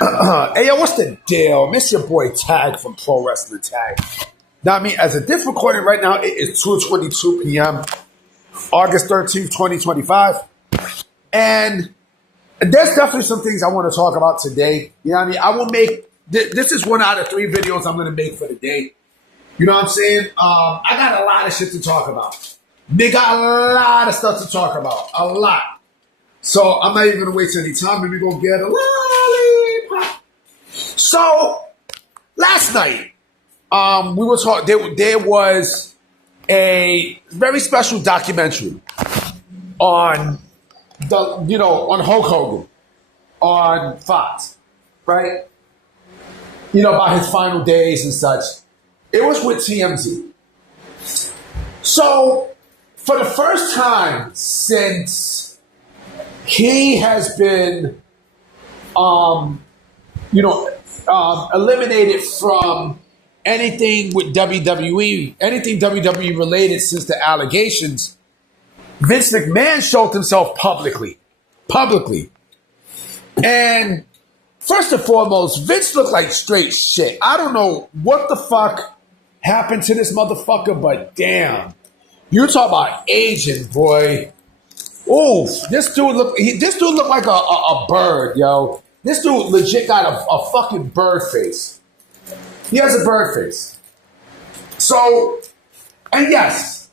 Hey, yo, what's the deal? Miss your boy Tag from Pro Wrestling Tag. Now, I mean, as of this recording right now, it is 2:22 p.m., August 13th, 2025. And there's definitely some things I want to talk about today. You know what I mean? I will make, this is one out of 3 videos I'm going to make for the day. You know what I'm saying? I got a lot of shit to talk about. They got a lot of stuff to talk about. A lot. So I'm not even going to waste any time. Maybe go get a lollipop. So last night, we were talking. There was a very special documentary on on Hulk Hogan on Fox, right? You know, about his final days and such. It was with TMZ. So for the first time since he has been, eliminated from anything with WWE, anything WWE related since the allegations, Vince McMahon showed himself publicly. And first and foremost, Vince looked like straight shit. I don't know what the fuck happened to this motherfucker, but damn. You talk about aging, boy. Ooh, this dude looked like a bird, yo. This dude legit got a fucking bird face. He has a bird face. So, and yes,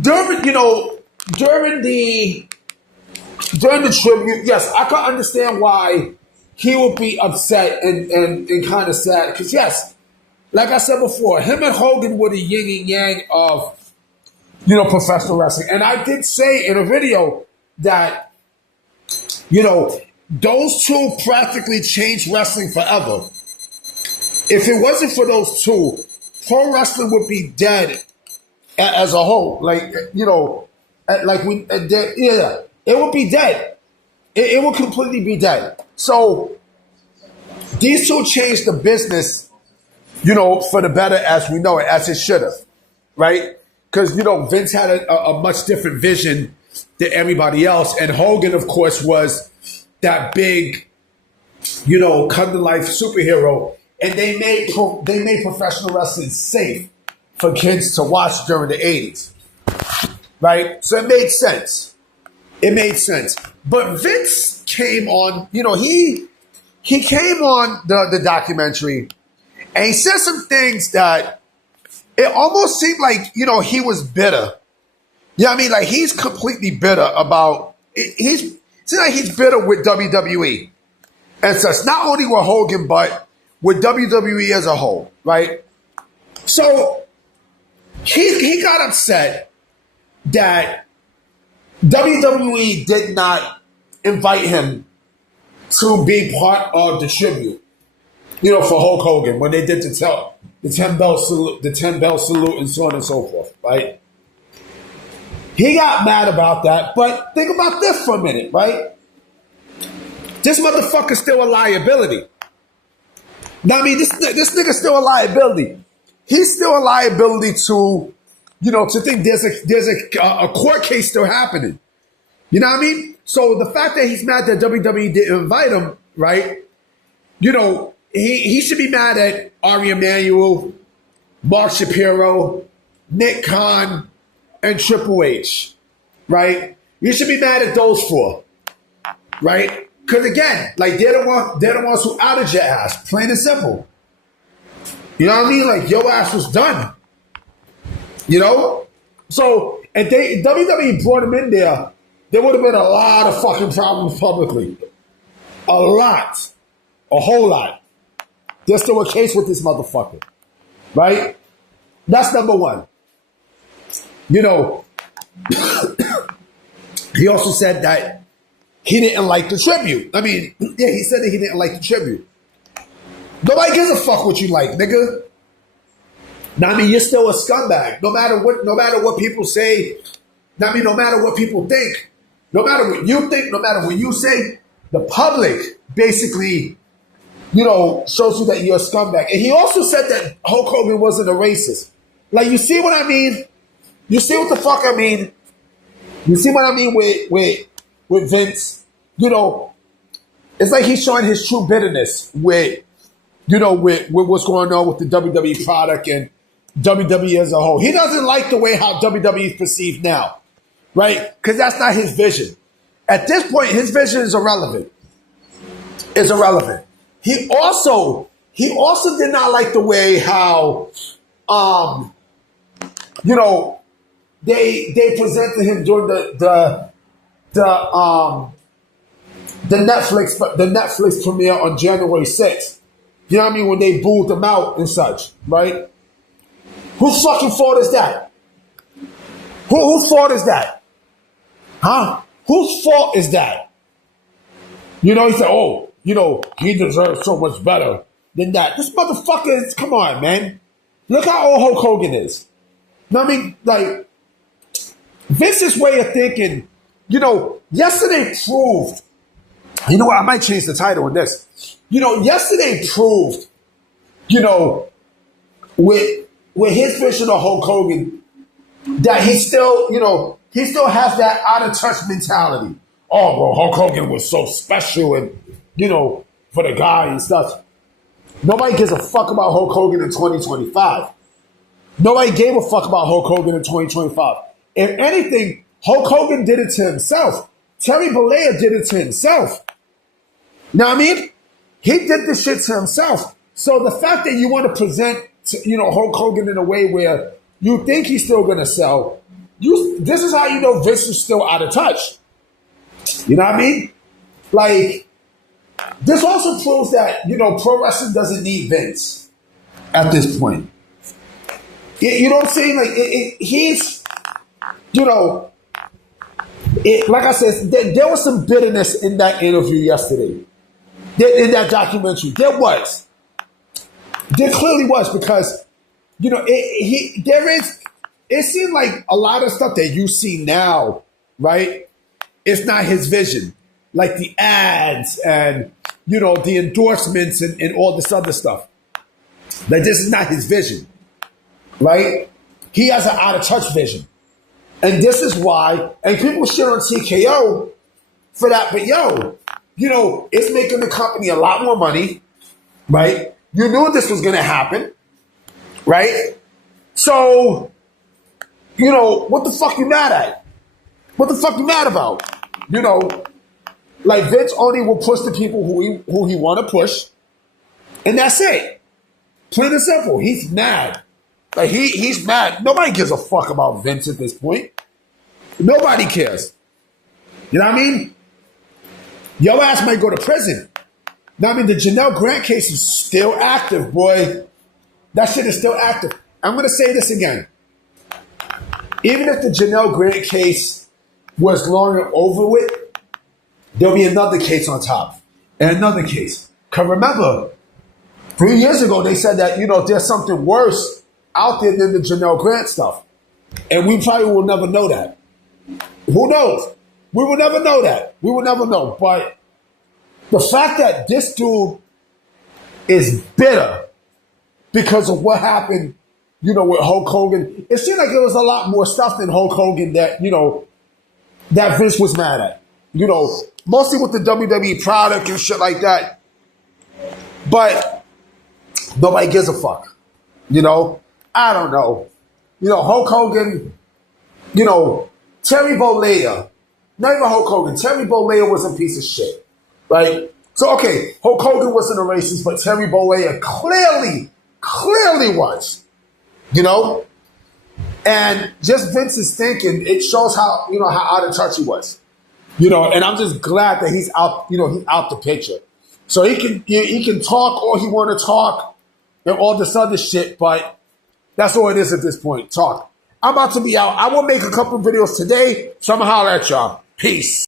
during the tribute, yes, I can understand why he would be upset and kind of sad. Because yes, like I said before, him and Hogan were the yin and yang of, professional wrestling. And I did say in a video that, those two practically changed wrestling forever. If it wasn't for those two, pro wrestling would be dead as a whole. It would be dead. It would completely be dead. So these two changed the business, for the better as we know it, as it should have, right? Because, Vince had a much different vision than everybody else. And Hogan, of course, was that big, come-to-life superhero. And they made professional wrestling safe for kids to watch during the 80s, right? So it made sense. But Vince came on, he came on the documentary and he said some things that it almost seemed like, he was bitter. You know what I mean? Like he's completely bitter about, it seems like he's bitter with WWE and such. Not only with Hogan, but with WWE as a whole, right? So he got upset that WWE did not invite him to be part of the tribute, for Hulk Hogan when they did the 10 bell salute, and so on and so forth, right? He got mad about that, but think about this for a minute, right? This motherfucker's still a liability. Now, I mean, this nigga's still a liability. He's still a liability to, to think there's a court case still happening. You know what I mean? So the fact that he's mad that WWE didn't invite him, right? He should be mad at Ari Emanuel, Mark Shapiro, Nick Khan, and Triple H, right? You should be mad at those 4, right? Because again, like they're the ones who outed your ass, plain and simple. You know what I mean? Like your ass was done. So and WWE brought him in there, there would have been a lot of fucking problems publicly. A lot. A whole lot. There's still a case with this motherfucker. Right? That's number one. He also said that he didn't like the tribute. I mean, yeah, he said that he didn't like the tribute. Nobody gives a fuck what you like, nigga. Now, I mean, you're still a scumbag. No matter what people say. Now, I mean, no matter what people think. No matter what you think, no matter what you say, the public basically, shows you that you're a scumbag. And he also said that Hulk Hogan wasn't a racist. Like, you see what I mean? You see what the fuck I mean? You see what I mean with Vince? It's like he's showing his true bitterness with, with what's going on with the WWE product and WWE as a whole. He doesn't like the way how WWE is perceived now, right? Because that's not his vision. At this point, his vision is irrelevant. It's irrelevant. He also did not like the way how, they presented him during the Netflix premiere on January 6th. You know what I mean? When they booed him out and such, right? Whose fucking fault is that? Whose fault is that? Huh? Whose fault is that? He said, oh, he deserves so much better than that. This motherfucker is, come on, man. Look how old Hulk Hogan is. You know what I mean? Like, Vince's way of thinking, yesterday proved, you know what, I might change the title on this. Yesterday proved, with his vision of Hulk Hogan, that he still has that out of touch mentality. Oh, well, Hulk Hogan was so special and, for the guy and stuff. Nobody gives a fuck about Hulk Hogan in 2025. Nobody gave a fuck about Hulk Hogan in 2025. If anything, Hulk Hogan did it to himself. Terry Bollea did it to himself. Know what I mean? He did this shit to himself. So the fact that you want to present, Hulk Hogan in a way where you think he's still going to sell, this is how you know Vince is still out of touch. You know what I mean? Like, this also proves that, pro wrestling doesn't need Vince at this point. You know what I'm saying? Like, he's, like I said, there was some bitterness in that interview yesterday. In that documentary. There clearly was, because, it seemed like a lot of stuff that you see now, right? It's not his vision. Like the ads and, the endorsements and all this other stuff. Like, this is not his vision, right? He has an out of touch vision. And this is why, and people shit on TKO for that, but it's making the company a lot more money, right? You knew this was going to happen, right? So, what the fuck you mad at? What the fuck you mad about? Like, Vince only will push the people who he want to push, and that's it. Plain and simple. He's mad. Like, he's mad. Nobody gives a fuck about Vince at this point. Nobody cares. You know what I mean? Your ass might go to prison. Now, I mean, the Janelle Grant case is still active, boy. That shit is still active. I'm going to say this again. Even if the Janelle Grant case was long and over with, there'll be another case on top. And another case. Because remember, 3 years ago, they said that, there's something worse out there than the Janelle Grant stuff. And we probably will never know that. Who knows? We will never know that. We will never know. But the fact that this dude is bitter because of what happened, with Hulk Hogan, it seemed like there was a lot more stuff than Hulk Hogan that, that Vince was mad at. Mostly with the WWE product and shit like that. But nobody gives a fuck. I don't know. Hulk Hogan, Terry Bollea, not even Hulk Hogan, Terry Bollea was a piece of shit, right? So, okay, Hulk Hogan wasn't a racist, but Terry Bollea clearly was, And just Vince's thinking, it shows how, how out of touch he was, and I'm just glad that he's out, he's out the picture. So he can talk all he want to talk and all this other shit, but that's all it is at this point, talk. I'm about to be out. I will make a couple videos today, so I'm going to holler at y'all. Peace.